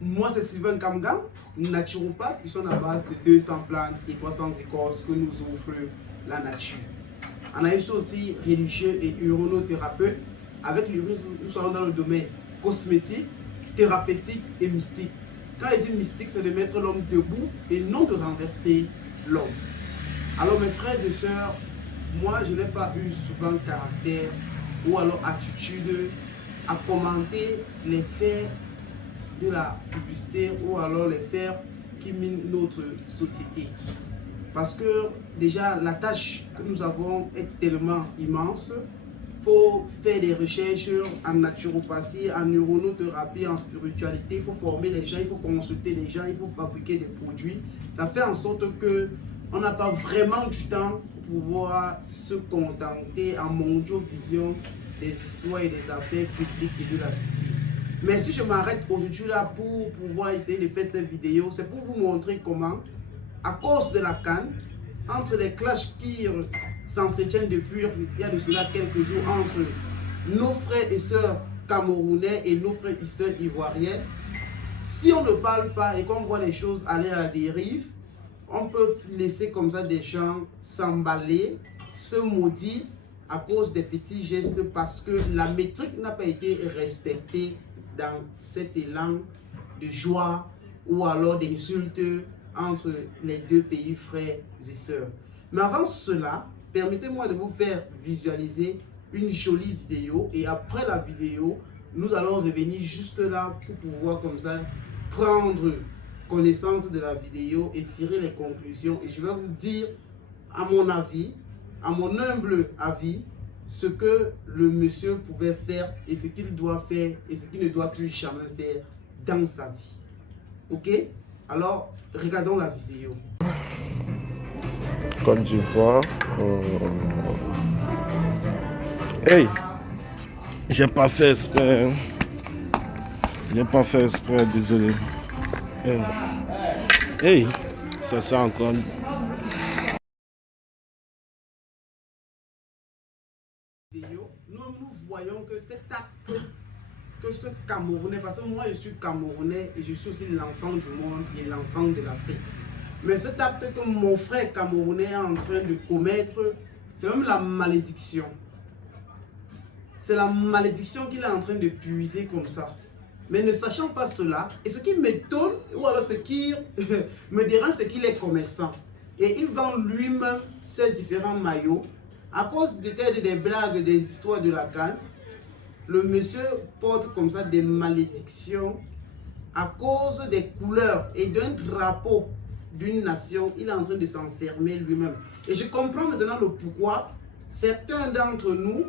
Moi, c'est Sylvain Kamgan, naturopathe, qui sont à base de 200 plantes et 300 écorces que nous offre la nature. On a aussi religieux et urothérapeute. Avec lui, nous sommes dans le domaine cosmétique, thérapeutique et mystique. Quand il dit mystique, c'est de mettre l'homme debout et non de renverser l'homme. Alors mes frères et sœurs, moi je n'ai pas eu souvent caractère ou alors attitude à commenter les faits de la publicité ou alors les faits qui minent notre société. Parce que déjà la tâche que nous avons est tellement immense. Il faut faire des recherches en naturopathie, en neuronothérapie, en spiritualité. Il faut former les gens, il faut consulter les gens, il faut fabriquer des produits. Ça fait en sorte que on n'a pas vraiment du temps pour pouvoir se contenter en mondiovision des histoires et des affaires publiques et de la cité. Mais si je m'arrête aujourd'hui là pour pouvoir essayer de faire cette vidéo, c'est pour vous montrer comment, à cause de la canne, entre les clashs qui s'entretiennent depuis il y a de cela quelques jours entre nos frères et sœurs camerounais et nos frères et sœurs ivoiriens, si on ne parle pas et qu'on voit les choses aller à la dérive, on peut laisser comme ça des gens s'emballer, se maudire à cause des petits gestes parce que la métrique n'a pas été respectée dans cet élan de joie ou alors d'insultes entre les deux pays frères et sœurs. Mais avant cela, permettez-moi de vous faire visualiser une jolie vidéo et après la vidéo, nous allons revenir juste là pour pouvoir comme ça prendre connaissance de la vidéo et tirer les conclusions. Et je vais vous dire, à mon avis, à mon humble avis, ce que le monsieur pouvait faire et ce qu'il doit faire et ce qu'il ne doit plus jamais faire dans sa vie. Ok? Alors, regardons la vidéo. Côte d'Ivoire. Hey! J'ai pas fait exprès. J'ai pas fait exprès, désolé. Hey! Ça sent encore. Nous voyons que cet acte que ce Camerounais, parce que moi je suis Camerounais et je suis aussi l'enfant du monde et l'enfant de l'Afrique. Mais cet acte que mon frère Camerounais est en train de commettre, c'est même la malédiction. C'est la malédiction qu'il est en train de puiser comme ça. Mais ne sachant pas cela, et ce qui m'étonne, ou alors ce qui me dérange, c'est qu'il est commerçant. Et il vend lui-même ses différents maillots. À cause peut-être des blagues, des histoires de la canne, le monsieur porte comme ça des malédictions à cause des couleurs et d'un drapeau d'une nation. Il est en train de s'enfermer lui-même. Et je comprends maintenant le pourquoi certains d'entre nous,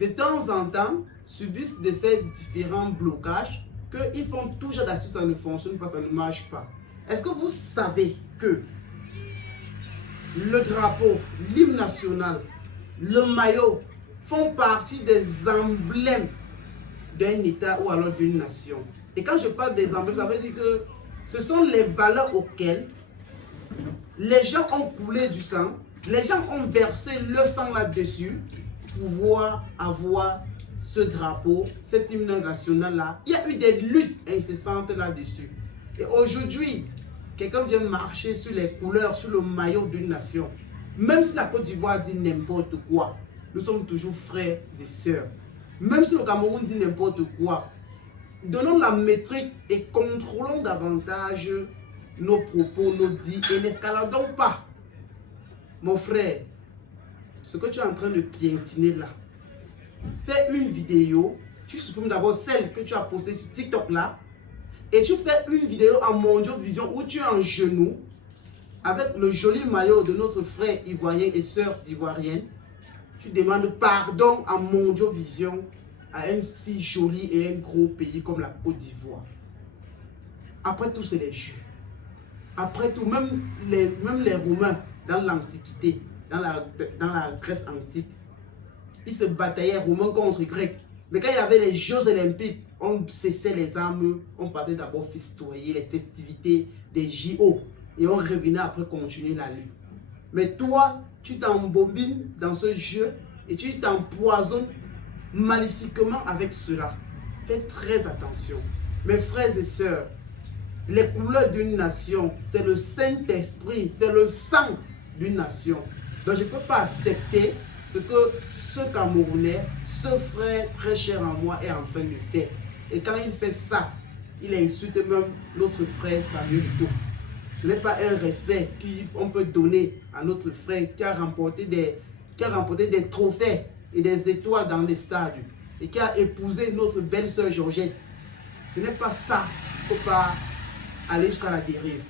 de temps en temps, subissent de ces différents blocages qu'ils font toujours d'astuce, ça ne fonctionne pas, ça ne marche pas. Est-ce que vous savez que le drapeau, l'hymne national, le maillot font partie des emblèmes d'un État ou alors d'une nation? Et quand je parle des emblèmes, ça veut dire que ce sont les valeurs auxquelles les gens ont coulé du sang, les gens ont versé le sang là-dessus pour pouvoir avoir ce drapeau, cet hymne national-là. Il y a eu des luttes incessantes là-dessus. Et aujourd'hui, quelqu'un vient marcher sur les couleurs, sur le maillot d'une nation. Même si la Côte d'Ivoire dit n'importe quoi, nous sommes toujours frères et sœurs. Même si le Cameroun dit n'importe quoi, donnons la métrique et contrôlons davantage nos propos, nos dits et n'escaladons pas. Mon frère, ce que tu es en train de piétiner là, fais une vidéo, tu supprimes d'abord celle que tu as postée sur TikTok là, et tu fais une vidéo en mondiovision où tu es en genoux avec le joli maillot de notre frère ivoirien et sœurs ivoiriennes. Tu demandes pardon en mondiovision à un si joli et un gros pays comme la Côte d'Ivoire. Après tout, c'est les Juifs. Après tout, même les Romains dans l'Antiquité, dans la Grèce antique, ils se bataillaient Romains contre Grecs. Mais quand il y avait les Jeux olympiques, on cessait les armes, on partait d'abord festoyer les festivités des JO. Et on revenait après continuer la lutte. Mais toi, tu t'embobines dans ce jeu et tu t'empoisonnes maléfiquement avec cela. Faites très attention. Mes frères et sœurs, les couleurs d'une nation, c'est le Saint-Esprit, c'est le sang d'une nation. Donc je ne peux pas accepter ce que ce Camerounais, ce frère très cher à moi est en train de faire. Et quand il fait ça, il insulte même notre frère Samuel Eto'o. Ce n'est pas un respect qu'on peut donner à notre frère qui a remporté des trophées et des étoiles dans les stades et qui a épousé notre belle-sœur Georgette. Ce n'est pas ça. Il ne faut pas aller jusqu'à la dérive.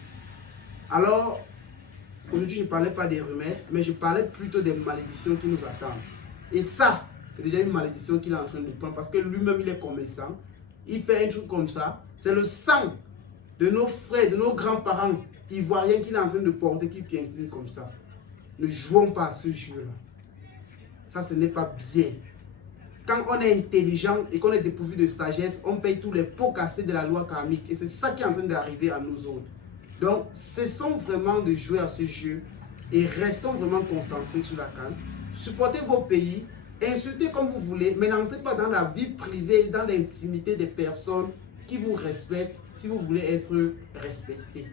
Alors, aujourd'hui, je ne parlais pas des remèdes, mais je parlais plutôt des malédictions qui nous attendent. Et ça, c'est déjà une malédiction qu'il est en train de prendre parce que lui-même, il est commerçant. Il fait un truc comme ça. C'est le sang de nos frères, de nos grands-parents ivoiriens qu'il est en train de porter, qui piétine comme ça. Ne jouons pas à ce jeu-là. Ça, ce n'est pas bien. Quand on est intelligent et qu'on est dépourvu de sagesse, on paye tous les pots cassés de la loi karmique. Et c'est ça qui est en train d'arriver à nous autres. Donc, cessons vraiment de jouer à ce jeu et restons vraiment concentrés sur la CAN. Supportez vos pays, insultez comme vous voulez, mais n'entrez pas dans la vie privée, dans l'intimité des personnes qui vous respectent si vous voulez être respecté.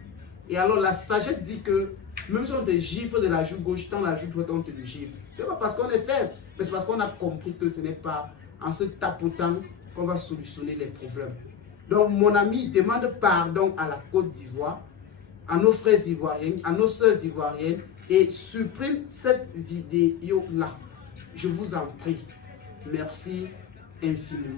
Et alors, la sagesse dit que même si on te gifle de la joue gauche, dans la joue droite, on te le gifle. Ce n'est pas parce qu'on est faible, mais c'est parce qu'on a compris que ce n'est pas en se tapotant qu'on va solutionner les problèmes. Donc, mon ami demande pardon à la Côte d'Ivoire, à nos frères ivoiriens, à nos sœurs ivoiriennes et supprime cette vidéo-là. Je vous en prie. Merci infiniment.